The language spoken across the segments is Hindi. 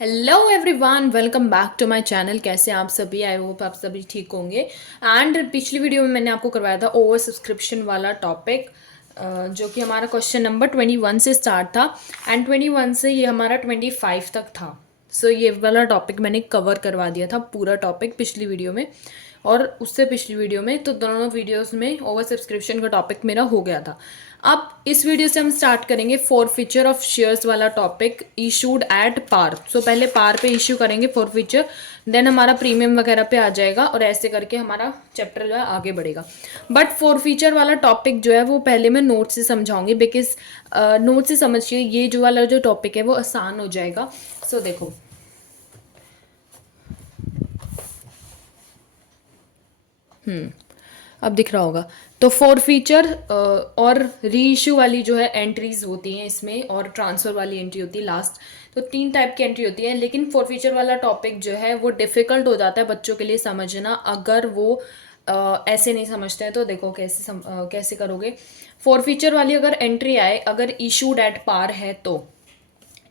Hello everyone, welcome back to my channel. कैसे हैं आप सभी? आई होप आप सभी ठीक होंगे। एंड पिछली वीडियो में मैंने आपको करवाया था ओवर सब्सक्रिप्शन वाला टॉपिक, जो कि हमारा क्वेश्चन नंबर 21 से स्टार्ट था एंड 21 से ये हमारा 25 तक था। सो ये वाला टॉपिक मैंने कवर करवा दिया था, पूरा टॉपिक पिछली वीडियो में और उससे पिछली वीडियो में। तो दोनों वीडियोस में ओवर सब्सक्रिप्शन का टॉपिक मेरा हो गया था। अब इस वीडियो से हम स्टार्ट करेंगे फॉरफीचर ऑफ शेयर्स वाला टॉपिक, इशूड एट पार। सो पहले पार पे इशू करेंगे फॉरफीचर, देन हमारा प्रीमियम वगैरह पे आ जाएगा और ऐसे करके हमारा चैप्टर जो है आगे बढ़ेगा। बट फॉरफीचर वाला टॉपिक जो है वो पहले मैं नोट से समझाऊंगी, बिकॉज नोट से समझिए ये जो वाला जो टॉपिक है वो आसान हो जाएगा। सो देखो, अब दिख रहा होगा। तो फॉर फीचर और री इशू वाली जो है एंट्रीज होती हैं इसमें, और ट्रांसफ़र वाली एंट्री होती है लास्ट। तो तीन टाइप की एंट्री होती है, लेकिन फॉर फीचर वाला टॉपिक जो है वो डिफ़िकल्ट हो जाता है बच्चों के लिए समझना, अगर वो ऐसे नहीं समझते हैं। तो देखो कैसे करोगे। फॉर फीचर वाली अगर एंट्री आए, अगर इशूड एट पार है तो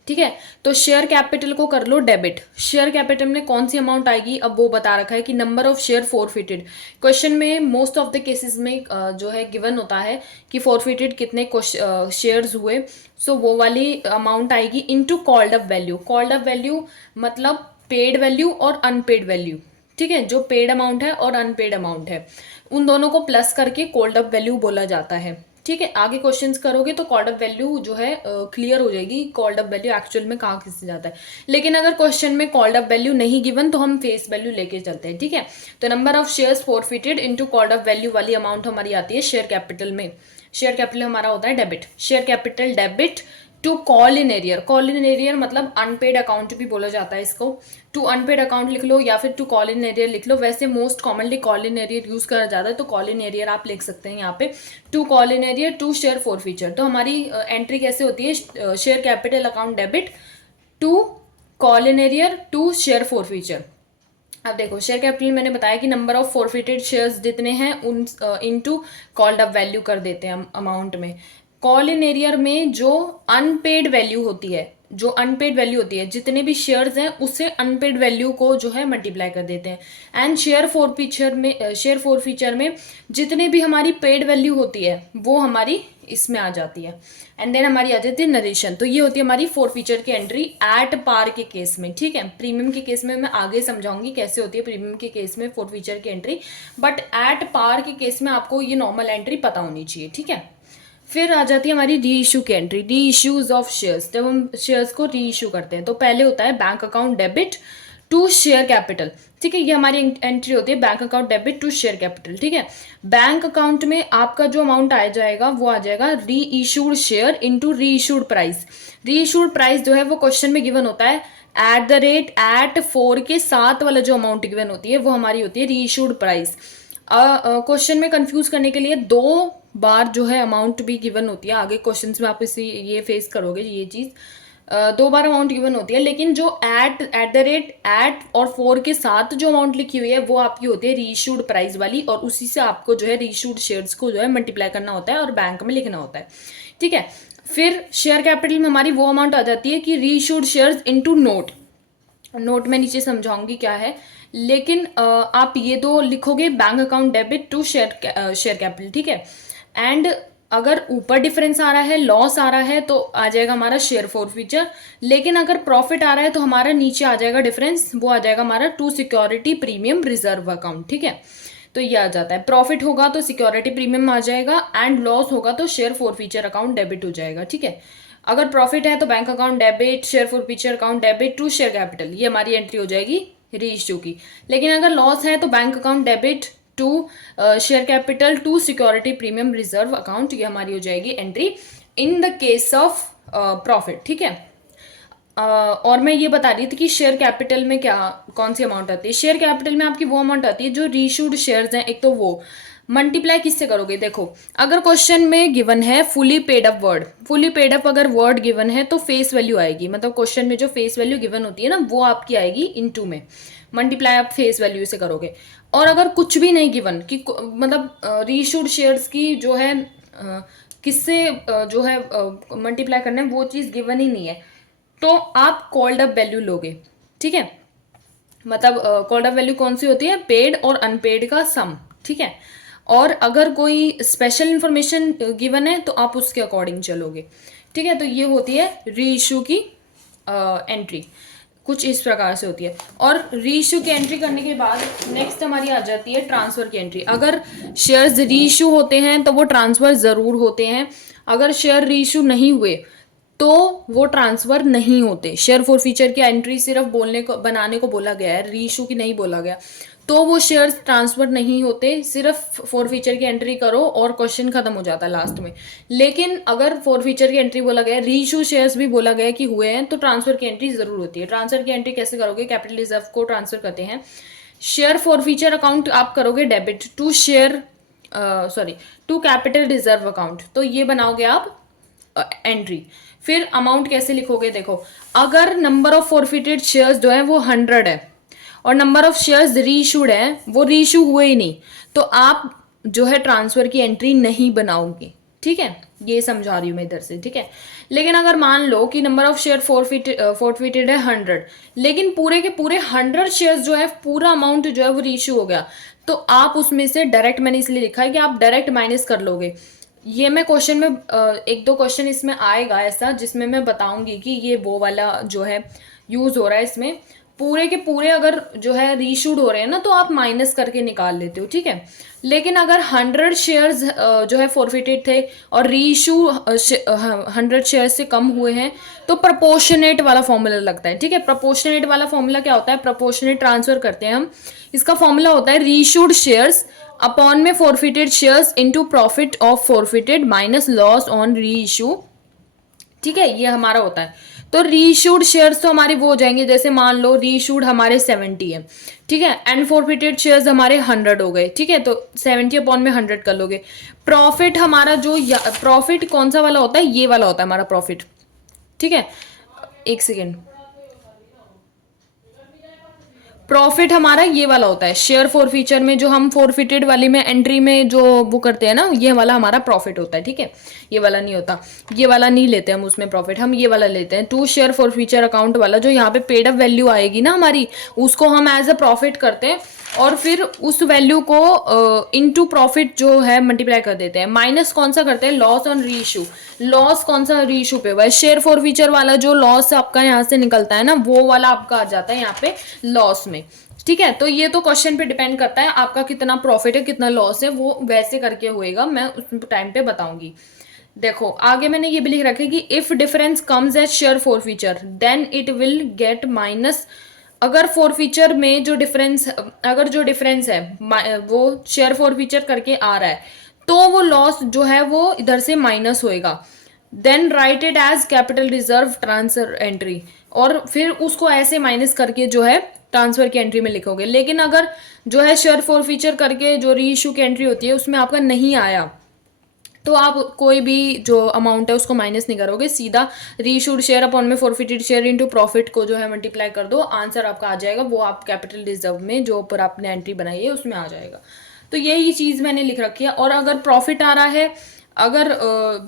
ठीक है, तो शेयर कैपिटल को कर लो डेबिट। शेयर कैपिटल में कौन सी अमाउंट आएगी, अब वो बता रखा है कि number of share forfeited. Question में मोस्ट ऑफ द केसेस में जो है गिवन होता है कि फॉरफिटेड कितने शेयर्स हुए। सो वो वाली अमाउंट आएगी into called up value. Called up value मतलब पेड वैल्यू और अनपेड वैल्यू। ठीक है, जो पेड अमाउंट है और अनपेड अमाउंट है उन दोनों को प्लस करके कॉल्ड अप वैल्यू बोला जाता है। ठीक है, आगे क्वेश्चंस करोगे तो कॉल्ड अप वैल्यू जो है क्लियर हो जाएगी, कॉल्ड अप वैल्यू एक्चुअल में कहाँ किससे जाता है। लेकिन अगर क्वेश्चन में कॉल्ड अप वैल्यू नहीं गिवन तो हम फेस वैल्यू लेके चलते हैं। ठीक है, तो number of shares forfeited into called up value वाली अमाउंट हमारी आती है शेयर कैपिटल में। शेयर कैपिटल हमारा होता है debit. Share capital debit to call in arrear. कॉल इन एरियर मतलब अनपेड अकाउंट भी बोला जाता है इसको। टू अनपेड अकाउंट लिख लो या फिर टू कॉल इन एरियर लिख लो। वैसे most commonly call in arrear use करा जाता है, तो कॉल इन एरियर आप लिख सकते हैं यहाँ पे। To call in arrear to share forfeiture. तो हमारी एंट्री कैसे होती है, share capital account debit to call in arrear to share forfeiture. अब देखो, शेयर कैपिटल मैंने बताया कि नंबर ऑफ फॉरफिटेड शेयर्स जितने हैं उन इनटू कॉल्ड अप वैल्यू कर देते हैं अमाउंट में। कॉल इन एरियर में जो अनपेड वैल्यू होती है, जो अनपेड वैल्यू होती है, जितने भी शेयर्स हैं उससे अनपेड वैल्यू को जो है मल्टीप्लाई कर देते हैं। एंड शेयर फॉर फीचर में जितने भी हमारी पेड वैल्यू होती है वो हमारी इसमें आ जाती है। एंड देन हमारी आ जाती है नरेशन। तो ये होती है हमारी फोर फीचर की एंट्री एट पार के केस में। ठीक है, प्रीमियम के केस में मैं आगे समझाऊंगी कैसे होती है प्रीमियम के केस में फोर फीचर की एंट्री, बट एट पार के केस में आपको ये नॉर्मल एंट्री पता होनी चाहिए। ठीक है, फिर आ जाती है हमारी री इशू की एंट्री, री इश्यूज ऑफ शेयर्स। जब हम शेयर्स को री इशू करते हैं तो पहले होता है bank account debit to share capital. ठीक है, ये हमारी एंट्री होती है bank account debit to share capital. ठीक है, बैंक अकाउंट में आपका जो अमाउंट आ जाएगा वो आ जाएगा री इशूड शेयर इनटू री इशूड प्राइस। री इशूड प्राइस जो है वो क्वेश्चन में गिवन होता है एट द रेट एट 4 के साथ वाला जो अमाउंट गिवन होती है वो हमारी होती है री इशूड प्राइस। क्वेश्चन में कंफ्यूज करने के लिए दो बार जो है अमाउंट भी गिवन होती है। आगे क्वेश्चंस में आप इसी ये फेस करोगे ये चीज़, दो बार अमाउंट गिवन होती है, लेकिन जो एट द रेट एट और 4 के साथ जो अमाउंट लिखी हुई है वो आपकी होती है रीइशूड प्राइस वाली, और उसी से आपको जो है रीइशूड शेयर्स को जो है मल्टीप्लाई करना होता है और बैंक में लिखना होता है। ठीक है, फिर शेयर कैपिटल में हमारी वो अमाउंट आ जाती है कि reissued shares into note. Note में नीचे समझाऊंगी क्या है, लेकिन आप ये दो लिखोगे bank account debit to share capital. ठीक है, एंड अगर ऊपर डिफरेंस आ रहा है, लॉस आ रहा है, तो आ जाएगा हमारा शेयर फॉर फीचर। लेकिन अगर प्रॉफिट आ रहा है तो हमारा नीचे आ जाएगा डिफरेंस, वो आ जाएगा हमारा to security premium reserve account. ठीक है, तो ये आ जाता है। प्रॉफिट होगा तो सिक्योरिटी प्रीमियम आ जाएगा एंड लॉस होगा तो share forfeiture account debit हो जाएगा। ठीक है, अगर प्रॉफिट है तो bank account debit, share forfeiture account debit to share capital, ये हमारी एंट्री हो जाएगी री इश्यू की। लेकिन अगर लॉस है तो bank account debit to share capital to security premium reserve account, ये हमारी हो जाएगी entry in the case of profit. ठीक है, और मैं ये बता रही थी कि शेयर कैपिटल में क्या कौन सी अमाउंट आती है। शेयर कैपिटल में आपकी वो अमाउंट आती है जो रीशूड शेयर्स हैं, एक तो वो मल्टीप्लाई किससे करोगे। देखो, अगर क्वेश्चन में गिवन है fully paid up word, fully paid up अगर वर्ड गिवन है तो फेस वैल्यू आएगी, मतलब क्वेश्चन में जो फेस वैल्यू गिवन होती है ना वो आपकी आएगी इनटू में, मल्टीप्लाई आप फेस वैल्यू से करोगे। और अगर कुछ भी नहीं गिवन कि मतलब रीशूड शेयर्स की जो है किससे जो है मल्टीप्लाई करना है वो चीज़ गिवन ही नहीं है, तो आप कॉल्ड अप वैल्यू लोगे, ठीक है। मतलब कॉल्ड अप वैल्यू कौन सी होती है, पेड और अनपेड का सम, ठीक है। और अगर कोई स्पेशल इंफॉर्मेशन गिवन है तो आप उसके अकॉर्डिंग चलोगे, ठीक है। तो ये होती है री इशू की एंट्री, कुछ इस प्रकार से होती है। और री इशू की एंट्री करने के बाद नेक्स्ट हमारी आ जाती है ट्रांसफर की एंट्री। अगर शेयर्स री इशू होते हैं तो वो ट्रांसफर जरूर होते हैं, अगर शेयर री इशू नहीं हुए तो वो ट्रांसफर नहीं होते। शेयर फॉर फीचर की एंट्री सिर्फ बोलने को, बनाने को बोला गया है, री इशू की नहीं बोला गया, तो वो शेयर्स ट्रांसफर नहीं होते। सिर्फ फॉर फीचर की एंट्री करो और क्वेश्चन खत्म हो जाता है लास्ट में। लेकिन अगर फॉर फीचर की एंट्री बोला गया, री इशू शेयर्स भी बोला गया कि हुए हैं, तो ट्रांसफर की एंट्री जरूर होती है। ट्रांसफर की एंट्री कैसे करोगे, कैपिटल रिजर्व को ट्रांसफर करते हैं। शेयर फॉर फीचर अकाउंट आप करोगे debit to share, sorry, to capital reserve account, तो ये बनाओगे आप एंट्री। फिर अमाउंट कैसे लिखोगे, देखो अगर नंबर ऑफ फॉरफिटेड शेयर्स जो है वो 100 है और नंबर ऑफ शेयर्स रीइशूड है वो रीइशू हुए ही नहीं, तो आप जो है ट्रांसफर की एंट्री नहीं बनाओगे, ठीक है। ये समझा रही हूँ मैं इधर से, ठीक है। लेकिन अगर मान लो कि नंबर ऑफ शेयर फॉरफिटेड है 100, लेकिन पूरे के पूरे 100 शेयर्स जो है, पूरा अमाउंट जो है वो रीइशू हो गया, तो आप उसमें से डायरेक्ट, मैंने इसलिए लिखा है कि आप डायरेक्ट माइनस कर लोगे। ये मैं क्वेश्चन में एक दो क्वेश्चन इसमें आएगा ऐसा जिसमें मैं बताऊंगी कि ये वो वाला जो है यूज हो रहा है। इसमें पूरे के पूरे अगर जो है रीशूड हो रहे हैं ना, तो आप माइनस करके निकाल लेते हो, ठीक है। लेकिन अगर 100 शेयर्स जो है फॉरफिटेड थे और रीइशू 100 शेयर्स से कम हुए हैं, तो प्रोपोर्शनेट वाला फॉर्मूला लगता है, ठीक है। प्रोपोर्शनेट वाला फॉर्मूला क्या होता है, प्रोपोर्शनेट ट्रांसफर करते हैं हम। इसका फॉर्मूला होता है रीइशूड शेयर्स अपॉन में forfeited shares into profit of forfeited minus loss on री इशू, ठीक है। ये हमारा होता है। तो रीइशूड शेयर्स तो हमारे वो हो जाएंगे, जैसे मान लो रीइशूड हमारे 70 है, ठीक है, एंड फॉरफिटेड शेयर्स हमारे 100 हो गए, ठीक है। तो 70 अपॉन में 100 कर लोगे। प्रॉफिट हमारा जो प्रॉफिट कौन सा वाला होता है, ये वाला होता है हमारा प्रॉफिट, ठीक है। एक सेकेंड, प्रॉफिट हमारा ये वाला होता है। शेयर फॉर फीचर में जो हम फॉरफिटेड वाली में एंट्री में जो वो करते हैं ना, ये वाला हमारा प्रॉफिट होता है, ठीक है। ये वाला नहीं होता, ये वाला नहीं लेते हम उसमें प्रॉफिट, हम ये वाला लेते हैं to share forfeiture account वाला। जो यहाँ पे पेड अप वैल्यू आएगी ना हमारी, उसको हम एज अ प्रॉफिट करते हैं और फिर उस वैल्यू को इनटू प्रॉफिट जो है मल्टीप्लाई कर देते हैं। माइनस कौन सा करते हैं, लॉस ऑन री इशू। लॉस कौन सा री इशू पे हुआ है, शेयर फॉर फीचर वाला जो लॉस आपका यहाँ से निकलता है ना, वो वाला आपका आ जाता है यहाँ पे लॉस में, ठीक है। तो ये तो क्वेश्चन पे डिपेंड करता है आपका कितना प्रॉफिट है कितना लॉस है, वो वैसे करके होएगा, मैं उस टाइम पे बताऊंगी। देखो आगे मैंने ये भी लिख रखा है कि if difference comes as share forfeiture then it will get minus. अगर फॉर फीचर में जो डिफरेंस, अगर जो डिफरेंस है वो शेयर फॉर फीचर करके आ रहा है, तो वो लॉस जो है वो इधर से माइनस होएगा। Then write it as capital reserve transfer entry, और फिर उसको ऐसे माइनस करके जो है ट्रांसफर की एंट्री में लिखोगे। लेकिन अगर जो है शेयर फॉर फीचर करके जो री इशू की एंट्री होती है उसमें आपका नहीं आया, तो आप कोई भी जो अमाउंट है उसको माइनस नहीं करोगे, सीधा रीइशूड शेयर अपॉन में फॉरफिटेड शेयर इनटू प्रॉफिट को जो है मल्टीप्लाई कर दो, आंसर आपका आ जाएगा, वो आप कैपिटल रिजर्व में जो ऊपर आपने एंट्री बनाई है उसमें आ जाएगा। तो यही चीज़ मैंने लिख रखी है। और अगर प्रॉफिट आ रहा है, अगर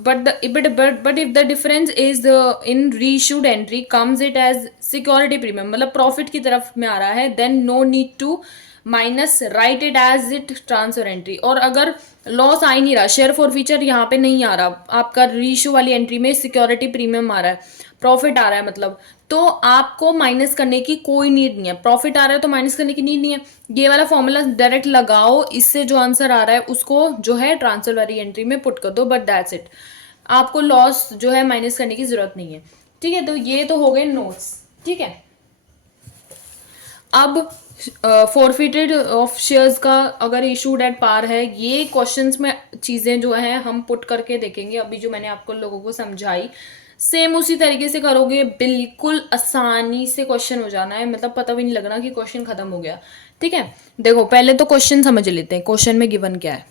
but if the difference is in reissued entry comes it as security premium, मतलब प्रॉफिट की तरफ में आ रहा है, then no need to minus write it as it transfer entry. और अगर लॉस आ ही नहीं रहा, शेयर फॉर फीचर यहाँ पे नहीं आ रहा, आपका रीइशू वाली एंट्री में सिक्योरिटी प्रीमियम आ रहा है, प्रॉफिट आ रहा है मतलब, तो आपको माइनस करने की कोई नीड नहीं है। प्रॉफिट आ रहा है तो माइनस करने की नीड नहीं है, ये वाला फॉर्मूला डायरेक्ट लगाओ, इससे जो आंसर आ रहा है उसको जो है ट्रांसफर वाली एंट्री में पुट कर दो, बट दैट्स इट। आपको लॉस जो है माइनस करने की जरूरत नहीं है, ठीक है। तो ये तो हो गए नोट्स, ठीक है। अब फॉरफिटेड ऑफ शेयर्स का अगर इशूड एट पार है, ये क्वेश्चंस में चीज़ें जो हैं हम पुट करके देखेंगे। अभी जो मैंने आपको लोगों को समझाई सेम उसी तरीके से करोगे, बिल्कुल आसानी से क्वेश्चन हो जाना है, मतलब पता भी नहीं लगना कि क्वेश्चन खत्म हो गया, ठीक है। देखो पहले तो क्वेश्चन समझ लेते हैं, क्वेश्चन में गिवन क्या है।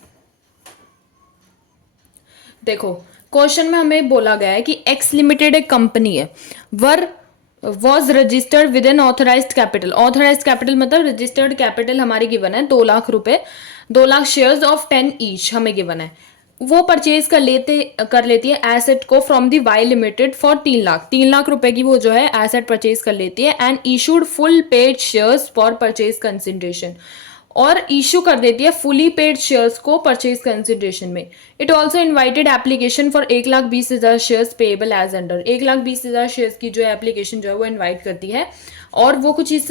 देखो क्वेश्चन में हमें बोला गया है कि एक्स लिमिटेड एक कंपनी है, was registered with an authorised capital. Authorised capital मतलब रजिस्टर्ड कैपिटल हमारी गिवन है 2 लाख रुपए, 2 लाख शेयर्स ऑफ 10 ईच हमें गिवन है। वो परचेज कर लेती है एसेट को from the Y limited for 3 lakh, 3 lakh रुपए की वो जो है एसेट परचेज कर लेती है and issued full paid shares for purchase consideration, और इशू कर देती है फुली पेड शेयर्स को परचेज कंसिडरेशन में। It also invited application for 1,20,000 shares payable as under, 1,20,000 shares की जो एप्लीकेशन जो है वो इन्वाइट करती है, और वो कुछ इस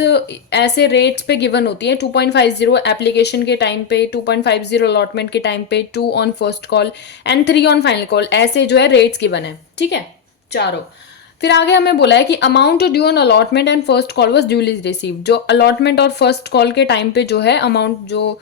ऐसे रेट्स पे गिवन होती है, 2.50 एप्लीकेशन के टाइम पे, 2.50 अलॉटमेंट के टाइम पे, 2 on first call and 3 on final call, ऐसे जो है रेट्स गिवन है। ठीक है, चारों। फिर आगे हमें बोला है कि amount due on allotment and first call was duly receive, जो अलॉटमेंट और फर्स्ट कॉल के टाइम पे जो है अमाउंट जो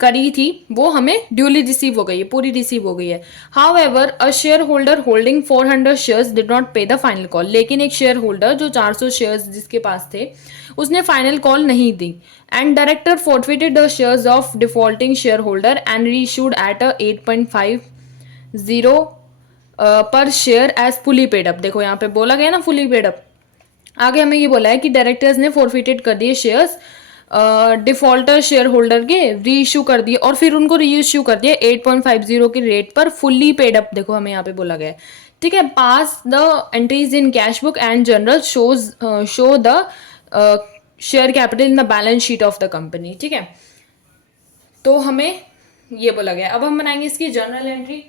करी थी वो हमें ड्यूली रिसीव हो गई है, पूरी रिसीव हो गई है। How ever a share holder holding 400 shares did not पे द फाइनल कॉल, लेकिन एक शेयर होल्डर जो 400 शेयर्स जिसके पास थे उसने फाइनल कॉल नहीं दी, and director forfeited the shares of defaulting share holder and reissued at a 8.50 per share as fully paid up. देखो यहाँ पे बोला गया ना फुली पेड अप। आगे हमें ये बोला है कि डायरेक्टर्स ने फोरफिटेड कर दिए शेयर्स डिफॉल्टर शेयर होल्डर के, री इश्यू कर दिए और फिर उनको री इश्यू कर दिया 8.50 के रेट पर फुल्ली पेड अप। देखो हमें यहाँ पे बोला गया है। ठीक है, pass the entries in cash book and journal show the share capital in the balance sheet of the company. ठीक है, तो हमें ये बोला गया। अब हम बनाएंगे इसकी जर्नल एंट्री।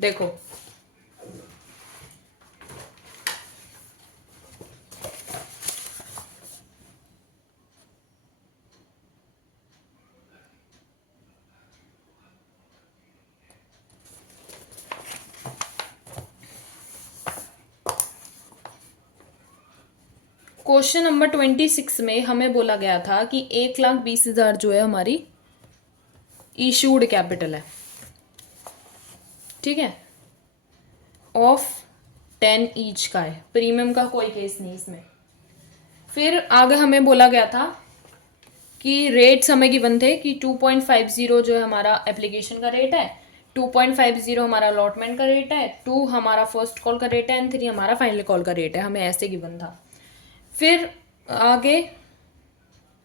देखो क्वेश्चन नंबर 26 में हमें बोला गया था कि 1,20,000 जो है हमारी इशूड कैपिटल है। ठीक है, ऑफ 10 ईच का है, प्रीमियम का कोई केस नहीं इसमें। फिर आगे हमें बोला गया था कि रेट्स हमें गिवन थे कि 2.50 जो है हमारा एप्लीकेशन का रेट है, 2.50 हमारा अलॉटमेंट का रेट है, 2 हमारा फर्स्ट कॉल का रेट है एंड 3 हमारा फाइनल कॉल का रेट है, हमें ऐसे गिवन था। फिर आगे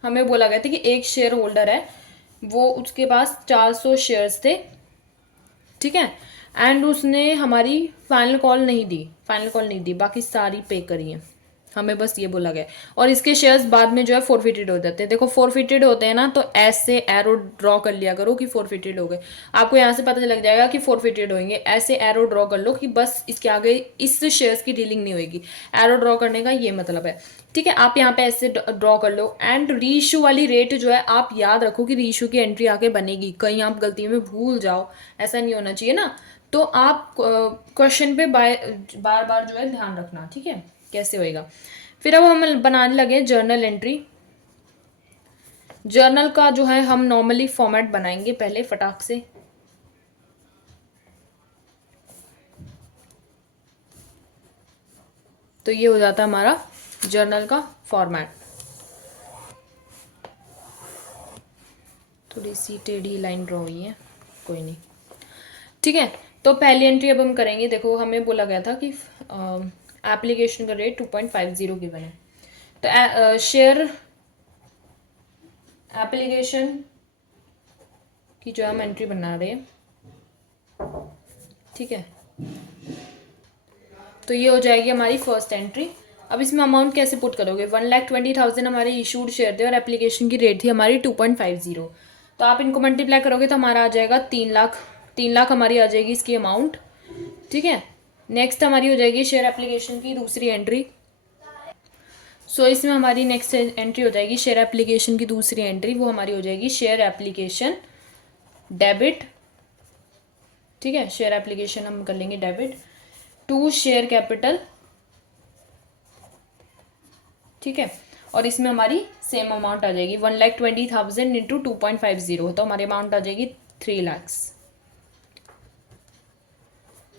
हमें बोला गया था कि एक शेयर होल्डर है, वो उसके पास 400 शेयर्स थे। ठीक है, एंड उसने हमारी फाइनल कॉल नहीं दी, बाकी सारी पे करी है, हमें बस ये बोला गया। और इसके शेयर्स बाद में जो है फोरफिटेड हो जाते हैं। देखो फोरफिटेड होते हैं ना, तो ऐसे एरो ड्रॉ कर लिया करो कि फोरफिटेड हो गए, आपको यहाँ से पता लग जाएगा कि फोरफिटेड होंगे। ऐसे एरो ड्रॉ कर लो कि बस इसके आगे इस शेयर्स की डीलिंग नहीं होगी। एरो ड्रॉ करने का ये मतलब है। ठीक है, आप यहाँ पे ऐसे ड्रॉ कर लो। एंड रीइश्यू वाली रेट जो है आप याद रखो कि रीइश्यू की एंट्री आगे बनेगी, कहीं आप गलती में भूल जाओ, ऐसा नहीं होना चाहिए ना। तो आप क्वेश्चन पे बार बार जो है ध्यान रखना। ठीक है, कैसे होएगा। फिर अब हम बनाने लगे जर्नल एंट्री। जर्नल का जो है हम नॉर्मली फॉर्मेट बनाएंगे पहले फटाक से। तो ये हो जाता है हमारा जर्नल का फॉर्मेट। थोड़ी सी टेढ़ी लाइन ड्रॉ हुई है, कोई नहीं। ठीक है, तो पहली एंट्री अब हम करेंगे। देखो हमें बोला गया था कि एप्लीकेशन का रेट 2.50 गिवन है, तो शेयर एप्लीकेशन की जो हम एंट्री बना रहे हैं। ठीक है, तो ये हो जाएगी हमारी फर्स्ट एंट्री। अब इसमें अमाउंट कैसे पुट करोगे, 1,20,000 हमारे इशूड शेयर थे और एप्लीकेशन की रेट थी हमारी 2.50। तो आप इनको मल्टीप्लाई करोगे तो हमारा आ जाएगा 3 लाख। 3 लाख हमारी आ जाएगी इसकी अमाउंट। ठीक है, नेक्स्ट हमारी हो जाएगी शेयर एप्लीकेशन की दूसरी एंट्री। सो इसमें हमारी नेक्स्ट एंट्री हो जाएगी शेयर एप्लीकेशन की दूसरी एंट्री, वो हमारी हो जाएगी शेयर एप्लीकेशन डेबिट। ठीक है, शेयर एप्लीकेशन हम कर लेंगे डेबिट टू शेयर कैपिटल। ठीक है, और इसमें हमारी सेम अमाउंट आ जाएगी 1,20,000 इंटू 2.50, तो हमारी अमाउंट आ जाएगी 3 लाख।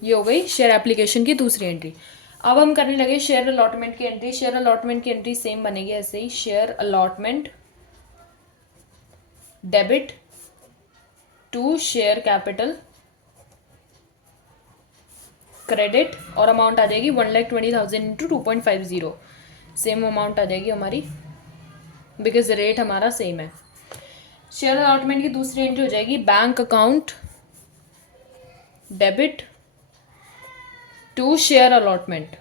ये हो गई शेयर एप्लीकेशन की दूसरी एंट्री। अब हम करने लगे शेयर अलॉटमेंट की एंट्री। शेयर अलॉटमेंट की एंट्री सेम बनेगी ऐसे ही, share allotment debit to share capital credit, और अमाउंट आ जाएगी 1,20,000 इंटू 2.50, सेम अमाउंट आ जाएगी हमारी, बिकॉज रेट हमारा सेम है। शेयर अलॉटमेंट की दूसरी एंट्री हो जाएगी bank account debit to share allotment.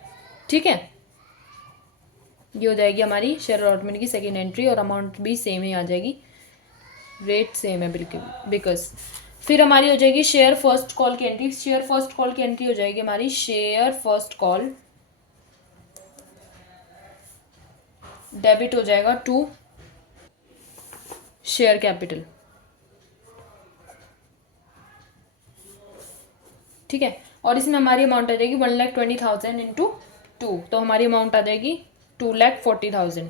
ठीक है, ये हो जाएगी हमारी शेयर अलॉटमेंट की सेकेंड एंट्री, और अमाउंट भी सेम ही आ जाएगी, रेट सेम है बिल्कुल बिकॉज। फिर हमारी हो जाएगी शेयर फर्स्ट कॉल की एंट्री। शेयर फर्स्ट कॉल की एंट्री हो जाएगी हमारी शेयर फर्स्ट कॉल डेबिट हो जाएगा टू शेयर कैपिटल। ठीक है, और इसमें हमारी अमाउंट आ जाएगी 1,20,000 इंटू 2, तो हमारी अमाउंट आ जाएगी 2,40,000।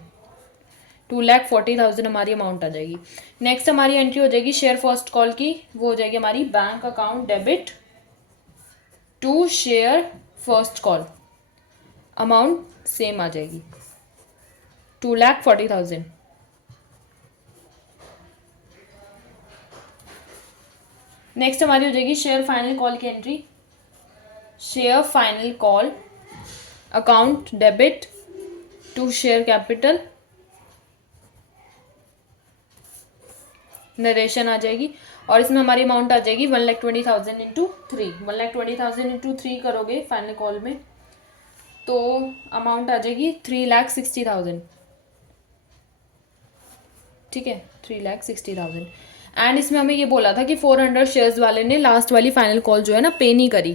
2,40,000 हमारी अमाउंट आ जाएगी। नेक्स्ट हमारी एंट्री हो जाएगी शेयर फर्स्ट कॉल की, वो हो जाएगी हमारी bank account debit to share first call, amount same आ जाएगी 2,40,000। नेक्स्ट हमारी हो जाएगी शेयर फाइनल कॉल की entry. Share final call account debit to share capital, narration आ जाएगी, और इसमें हमारी अमाउंट आ जाएगी 1,20,000 इंटू 3। 1,20,000 इंटू 3 करोगे फाइनल कॉल में तो अमाउंट आ जाएगी 3,60,000। ठीक है, 3,60,000। एंड इसमें हमें ये बोला था कि 400 शेयर्स वाले ने लास्ट वाली फाइनल कॉल जो है ना पे नहीं करी,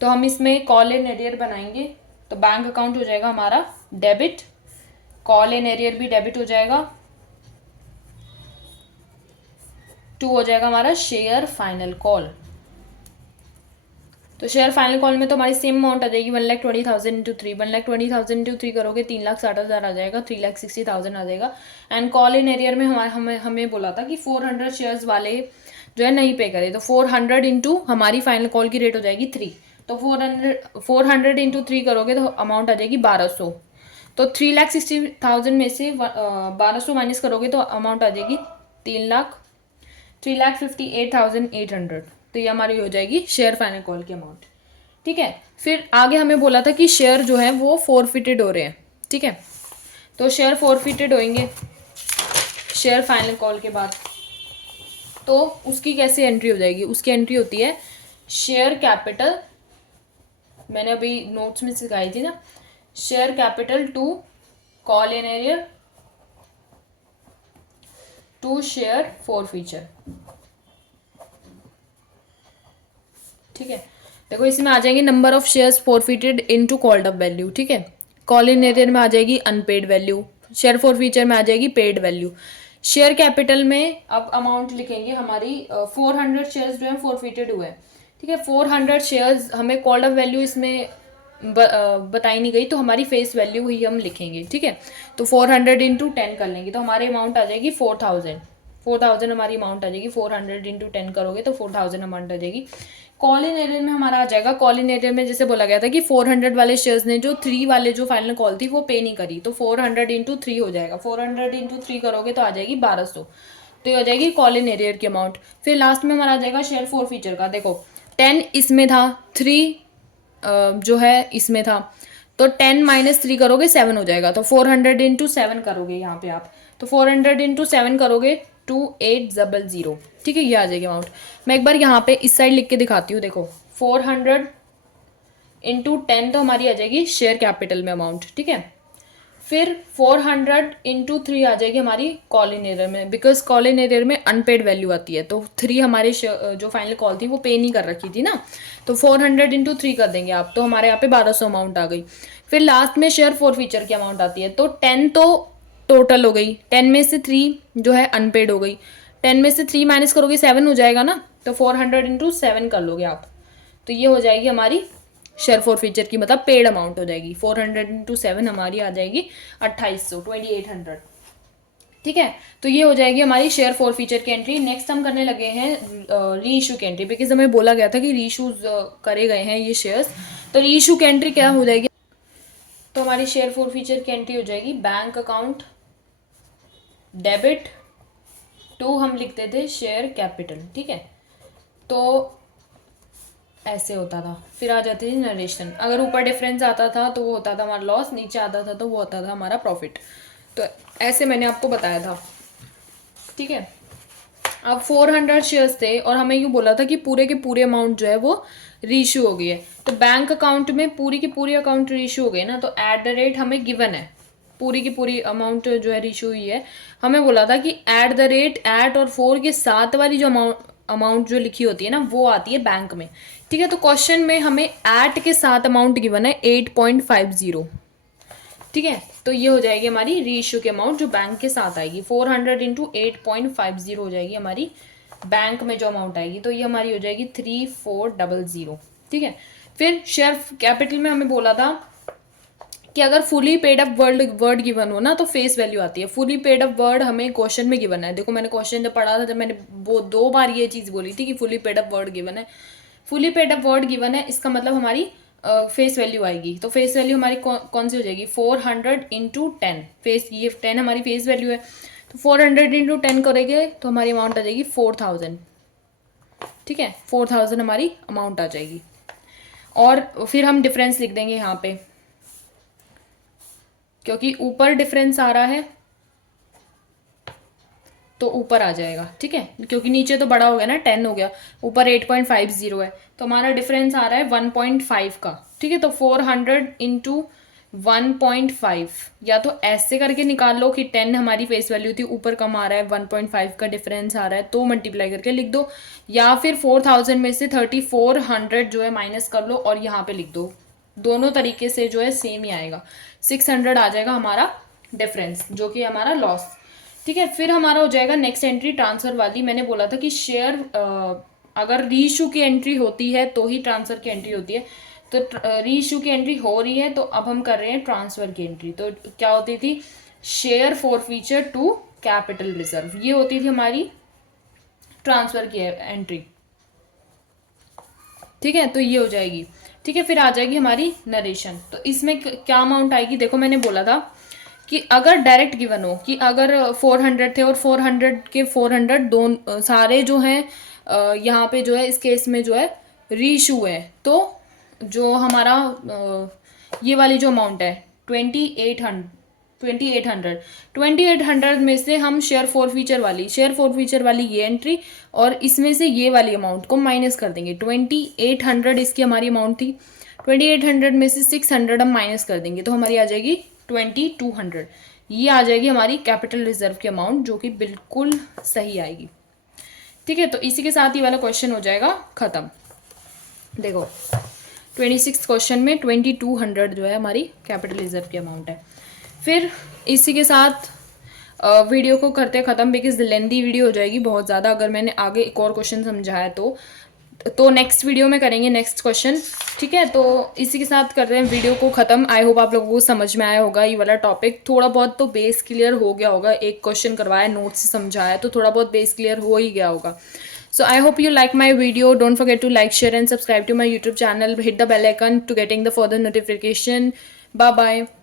तो हम इसमें कॉल इन एरियर बनाएंगे। तो बैंक अकाउंट हो जाएगा हमारा डेबिट, कॉल इन एरियर भी डेबिट हो जाएगा, टू हो जाएगा हमारा शेयर फाइनल कॉल। तो शेयर फाइनल कॉल में तो हमारी सेम अमाउंट आ जाएगी 1,20,000 इंटू 3। 1,20,000 इंटू 3 करोगे 3,60,000 आ जाएगा, 3,60,000 आ जाएगा। एंड कॉल इन एरियर में हमें बोला था कि 400 शेयर्स वाले जो है नहीं पे करे, तो 400 इंटू हमारी फाइनल कॉल की रेट हो जाएगी 3, तो 400 इंटू 3 करोगे तो अमाउंट आ जाएगी 1,200। तो 3,60,000 में से 1,200 माइनस करोगे तो अमाउंट आ जाएगी 3,58,800। तो ये हमारी हो जाएगी शेयर फाइनल कॉल की अमाउंट। ठीक है, फिर आगे हमें बोला था कि शेयर जो है वो फोरफिटेड हो रहे हैं। ठीक है, तो शेयर फोरफिटेड होंगे शेयर फाइनल कॉल के बाद, तो उसकी कैसे एंट्री हो जाएगी? उसकी एंट्री होती है शेयर कैपिटल, मैंने अभी नोट्स में सिखाई थी ना, share capital to call in arrear to share forfeiture. ठीक है, देखो इसमें आ जाएंगे number of shares forfeited into called up value. ठीक है, कॉल इन एरियर में आ जाएगी अनपेड वैल्यू, शेयर फोरफीचर में आ जाएगी पेड वैल्यू। शेयर कैपिटल में अब अमाउंट लिखेंगे हमारी 400 शेयर्स जो है फोरफिटेड हुए हैं। ठीक है, 400 शेयर्स हमें कॉल्ड अप वैल्यू इसमें बताई नहीं गई, तो हमारी फेस वैल्यू ही हम लिखेंगे। ठीक है, तो 400 इंटू 10 कर लेंगे तो हमारी अमाउंट आ जाएगी 4,000। 4,000 हमारी अमाउंट आ जाएगी, 400 इंटू 10 करोगे तो 4,000 अमाउंट आ जाएगी। कॉल इन एरियर में हमारा आ जाएगा, कॉल इन एरियर में जैसे बोला गया था कि 400 वाले शेयर्स ने जो 3 वाले जो फाइनल कॉल थी वो पे नहीं करी, तो 400 इंटू 3 हो जाएगा। 400 इंटू 3 करोगे तो आ जाएगी 1,200, तो ये हो जाएगी कॉल इन एरियर की अमाउंट। फिर लास्ट में हमारा आ जाएगा शेयर फोर फीचर का। देखो 10 इसमें था, 3 जो है इसमें था, तो 10 माइनस 3 करोगे 7 हो जाएगा, तो 400 इंटू 7 करोगे यहाँ पे आप, तो 400 इंटू 7 करोगे 2,800। ठीक है, ये आ जाएगी अमाउंट। मैं एक बार यहाँ पे इस साइड लिख के दिखाती हूँ। देखो 400 इंटू 10 तो हमारी आ जाएगी शेयर कैपिटल में अमाउंट। ठीक है, फिर 400 इंटू 3 आ जाएगी हमारी कॉल इन एरियर में, बिकॉज कॉल इन एरियर में अनपेड वैल्यू आती है, तो 3 हमारे जो फाइनल कॉल थी वो पे नहीं कर रखी थी ना, तो 400 इंटू 3 कर देंगे आप, तो हमारे यहाँ पे 1,200 अमाउंट आ गई। फिर लास्ट में शेयर फोर फीचर की अमाउंट आती है, तो 10 तो टोटल हो गई, 10 में से 3 जो है अनपेड हो गई, 10 में से 3 माइनस करोगे 7 हो जाएगा ना, तो 400 इंटू 7 कर लोगे आप, तो ये हो जाएगी हमारी शेयर फोर फीचर की मतलब पेड अमाउंट हो जाएगी। 400 इंटू 7 हमारी आ जाएगी 2,800, 2,800। ठीक है, तो ये हो जाएगी हमारी शेयर फोर फीचर की एंट्री। नेक्स्ट हम करने लगे हैं री इशू की एंट्री, बिकॉज हमें बोला गया था कि री इशूज करे गए हैं ये शेयर्स, तो री इशू की एंट्री क्या हो जाएगी? तो हमारी शेयर फोर फीचर की एंट्री हो जाएगी बैंक अकाउंट डेबिट टू, हम लिखते थे शेयर कैपिटल। ठीक है, तो ऐसे होता था, फिर आ जाती थी नरेशन। अगर ऊपर डिफरेंस आता था तो वो होता था हमारा लॉस, नीचे आता था तो वो होता था हमारा प्रॉफिट। तो ऐसे मैंने आपको बताया था। ठीक है, अब 400 शेयर्स थे और हमें यूँ बोला था कि पूरे के पूरे अमाउंट जो है वो रीइश्यू हो गई है। तो बैंक अकाउंट में पूरी की पूरी अकाउंट रीइश्यू हो गई ना, तो एट द रेट हमें गिवन है पूरी की पूरी अमाउंट जो है रीइश्यू हुई है। हमें बोला था कि एट द रेट एट और 4 के साथ वाली जो अमाउंट जो लिखी होती है ना वो आती है बैंक में। ठीक है, तो क्वेश्चन में हमें एट के साथ अमाउंट गिवन है 8.50। ठीक है, तो ये हो जाएगी हमारी रीइश्यू की अमाउंट जो बैंक के साथ आएगी। 400 इंटू 8.50 हो जाएगी हमारी बैंक में जो अमाउंट आएगी, तो ये हमारी हो जाएगी 3400। ठीक है, फिर शेयर कैपिटल में हमें बोला था कि अगर fully paid up word given हो ना तो फेस वैल्यू आती है। फुली पेड अप वर्ड हमें क्वेश्चन में गिवन है। देखो मैंने क्वेश्चन जब पढ़ा था जब मैंने वो 2 बार ये चीज़ बोली थी कि fully paid up word given है। Fully paid up word given है, इसका मतलब हमारी फेस वैल्यू आएगी। तो फेस वैल्यू हमारी कौन सी हो जाएगी? 400 इंटू 10। फेस ये 10 हमारी फेस वैल्यू है, तो 400 इंटू 10 करेंगे तो हमारी अमाउंट आ जाएगी 4000। ठीक है, 4000 हमारी अमाउंट आ जाएगी। और फिर हम डिफरेंस लिख देंगे यहाँ पे, क्योंकि ऊपर डिफरेंस आ रहा है तो ऊपर आ जाएगा। ठीक है, क्योंकि नीचे तो बड़ा हो गया ना, 10 हो गया, ऊपर 8.50 है, तो हमारा डिफरेंस आ रहा है 1.5 का। ठीक है, तो 400 इंटू 1.5, या तो ऐसे करके निकाल लो कि 10 हमारी फेस वैल्यू थी, ऊपर कम आ रहा है, 1.5 का डिफरेंस आ रहा है, तो मल्टीप्लाई करके लिख दो, या फिर 4000 में से 3400 जो है माइनस कर लो और यहाँ पे लिख दो। दोनों तरीके से जो है सेम ही आएगा। 600 आ जाएगा हमारा डिफरेंस, जो कि हमारा लॉस। ठीक है, फिर हमारा हो जाएगा नेक्स्ट एंट्री ट्रांसफर वाली। मैंने बोला था कि शेयर अगर रीइश्यू की एंट्री होती है तो ही ट्रांसफर की एंट्री होती है। तो रीइश्यू की एंट्री हो रही है तो अब हम कर रहे हैं ट्रांसफर की एंट्री। तो क्या होती थी? Share forfeiture to capital reserve, ये होती थी हमारी ट्रांसफर की एंट्री। ठीक है, तो ये हो जाएगी। ठीक है, फिर आ जाएगी हमारी नरेशन। तो इसमें क्या अमाउंट आएगी? देखो मैंने बोला था कि अगर डायरेक्ट गिवन हो कि अगर 400 थे और 400 के 400 दोनों सारे जो हैं यहाँ पे जो है इस केस में जो है रीइश्यू है, तो जो हमारा ये वाली जो अमाउंट है 2800 में से हम शेयर फॉरफीचर वाली ये एंट्री और इसमें से ये वाली अमाउंट को माइनस कर देंगे। 2800 इसकी हमारी अमाउंट थी, 2800 में से 600 हम माइनस कर देंगे तो हमारी आ जाएगी 2200। ये आ जाएगी हमारी कैपिटल रिजर्व की अमाउंट, जो कि बिल्कुल सही आएगी। ठीक है, तो इसी के साथ ये वाला क्वेश्चन हो जाएगा खत्म। देखो 26 क्वेश्चन में 2200 जो है हमारी कैपिटल रिजर्व की अमाउंट है। फिर इसी के साथ वीडियो को करते ख़त्म, बिकॉज लेंदी वीडियो हो जाएगी बहुत ज़्यादा अगर मैंने आगे एक और क्वेश्चन समझाया तो नेक्स्ट वीडियो में करेंगे नेक्स्ट क्वेश्चन। ठीक है, तो इसी के साथ करते हैं वीडियो को ख़त्म। आई होप आप लोगों को समझ में आया होगा ये वाला टॉपिक। थोड़ा बहुत तो बेस क्लियर हो गया होगा, एक क्वेश्चन करवाया नोट से समझाया तो थोड़ा बहुत बेस क्लियर हो ही गया होगा। So I hope you like my video. Don't forget to like, share and subscribe to my YouTube channel. Hit the bell icon to getting the further notification. Bye bye.